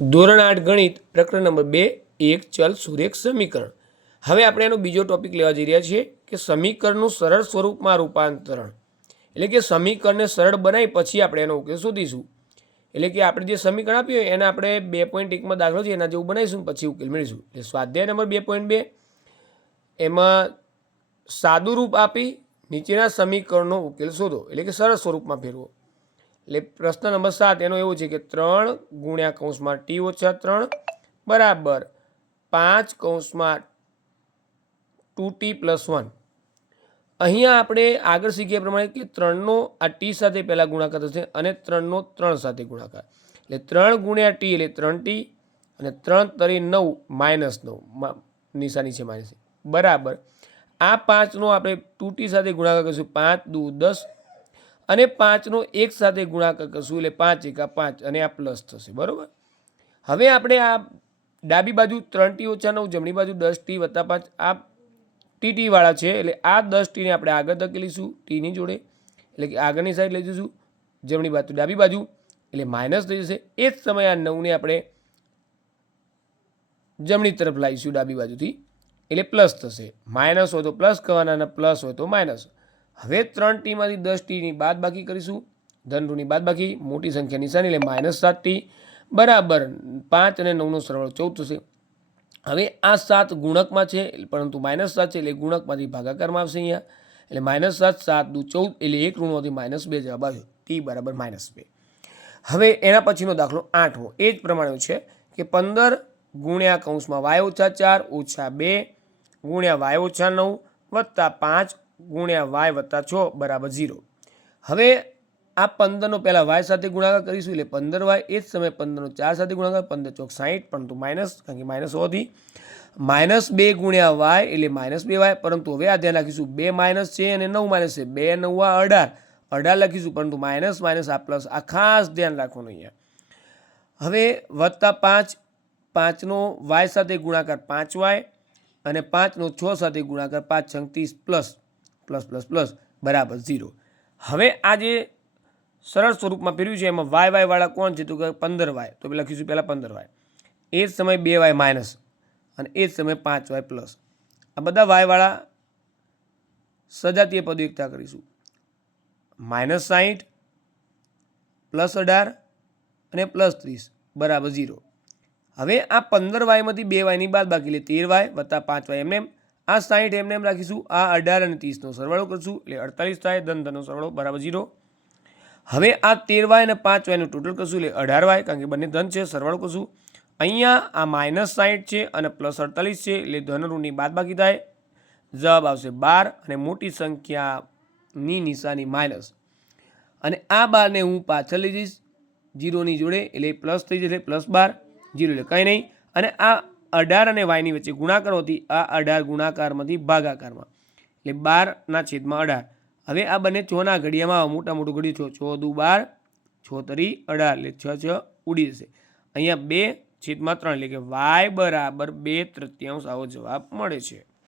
ધોરણ 8 ગણિત પ્રકરણ નંબર 2 એક ચલ સુરેખ સમીકરણ. હવે આપણે એનો બીજો ટોપિક લેવા જઈ રહ્યા છીએ કે સમીકરણનું સરળ સ્વરૂપમાં રૂપાંતરણ. એટલે કે સમીકરણને સરળ બનાવી પછી આપણે એનો ઉકેલ શોધીશું. એટલે કે આપણે જે સમીકરણ આપ્યું હોય એને આપણે 2.1માં દાખલો છે એના જેવું બનાવીશું પછી ઉકેલ મેળવીશું. એટલે સ્વાધ્યાય નંબર 2.2 એમાં સાદું રૂપ આપી નીચેના સમીકરણનો ઉકેલ શોધો, એટલે કે સરળ સ્વરૂપમાં ફેરવો. એટલે પ્રશ્ન નંબર 7 એનો એવું છે કે 3 ગુણ્યા કૌંસમાં t ઓછા 3 બરાબર 5 કૌંસમાં 2t પ્લસ 1. અહીંયા આપણે આગળ શીખ્યા પ્રમાણે કે 3નો આ t સાથે પહેલાં ગુણાકાર થશે અને 3નો 3 સાથે ગુણાકાર. એટલે 3 ગુણ્યા t એટલે 3t અને 3 તરી 9 માઇનસ 9 નિશાની છે માઇનસ બરાબર આ 5નો આપણે 2t સાથે ગુણાકાર કરીશું 5 દુ 10 અને 5નો 1 સાથે ગુણાકાર કરશું એટલે 5 એકા 5 અને આ પ્લસ થશે બરાબર. હવે આપણે આ ડાબી બાજુ 3t ઓછા 9 જમણી બાજુ 10t વત્તા 5 આ tt વાળા છે એટલે આ 10t ને આપણે આગળ ધકેલીશું t ની જોડે એટલે કે આગળની સાઈડ લઈ જઈશું જમણી બાજુ ડાબી બાજુ એટલે માઇનસ થઈ જશે. એ જ સમયે આ 9 ને આપણે જમણી તરફ લાવીશું ડાબી બાજુથી એટલે પ્લસ થશે. માઇનસ હોય તો પ્લસ કરવાના અને પ્લસ હોય તો માઇનસ. હવે 3t માંથી 10tની બાદ બાકી કરીશું ધનઋણની બાદ બાકી મોટી સંખ્યા નિશાની એટલે -7t બરાબર 5 અને 9નો સરવાળો 14 થશે. હવે આ 7 ગુણકમાં છે પરંતુ -7 છે એટલે ગુણકમાંથી ભાગાકારમાં આવશે અહીંયા એટલે -7 7 દુ 14 એટલે એક ઋણમાંથી -2 જવાબ આવ્યો t બરાબર -2. હવે એના પછીનો દાખલો 8મો એ જ પ્રમાણે છે કે 15 ગુણ્યા કૌંસમાં y ઓછા 4 ઓછા 2 ગુણ્યા y ઓછા 9 વત્તા 5 ગુણ્યા y વત્તા 6 બરાબર 0. હવે આ 15નો પહેલાં y સાથે ગુણાકાર કરીશું એટલે 15y એ જ સમયે 15નો 4 સાથે ગુણાકાર 15 ચોક 60 પરંતુ માઇનસ કારણ કે માઇનસ હોવાથી -2 ગુણ્યા y એટલે -2y પરંતુ હવે આ ધ્યાન રાખીશું 2 માઇનસ છે અને 9 માઇનસ છે 2 9 18 લખીશું પરંતુ માઇનસ માઇનસ આ પ્લસ આ ખાસ ધ્યાન રાખવાનું અહીંયા. હવે વત્તા 5 5નો y સાથે ગુણાકાર 5y અને 5નો 6 સાથે ગુણાકાર 5 6 30 પ્લસ પ્લસ પ્લસ પ્લસ બરાબર 0. હવે આ જે સરળ સ્વરૂપમાં ફેરવ્યું છે એમાં y વાળા કોણ છે તો કે 15y તો લખીશું પહેલાં 15y એ જ સમયે 2y માઇનસ અને એ જ સમયે 5y પ્લસ આ બધા y વાળા સજાતીય પદો એકઠા કરીશું -60 પ્લસ 18 અને પ્લસ 30 બરાબર 0. હવે આ 15y માંથી 2y ની બાદ બાકી એટલે 13y વત્તા 5y એમને આ 60 એમને એમ રાખીશું આ 18 અને 30નો સરવાળો કરશું એટલે 48 થાય ધનનો સરવાળો બરાબર 0. હવે આ 13y અને 5y નું ટોટલ કરશું એટલે 18y કારણ કે બંને ધન છે સરવાળો કરશું. અહીંયા આ -60 છે અને +48 છે એટલે ધનઋણની બાદ બાકી થાય જવાબ આવશે 12 અને મોટી સંખ્યાની નિશાની માઇનસ અને આ 12 ને હું પાછળ લઈ જઈશ 0ની જોડે એટલે પ્લસ થઈ જશે +12 0 એટલે કંઈ નહીં અને આ 18 અને y ની વચ્ચે ગુણાકાર હોતી આ 18 ગુણાકારમાંથી ભાગાકારમાં એટલે 12/18. હવે આ બંને 6ના ઘડિયામાં મોટા મોટું ઘડ્યું 6 દુ 12 6 તરી 18 એટલે 6 6 ઉડી જશે. અહીંયા 2/3 એટલે કે y બરાબર 2/3 આવો જવાબ મળે છે.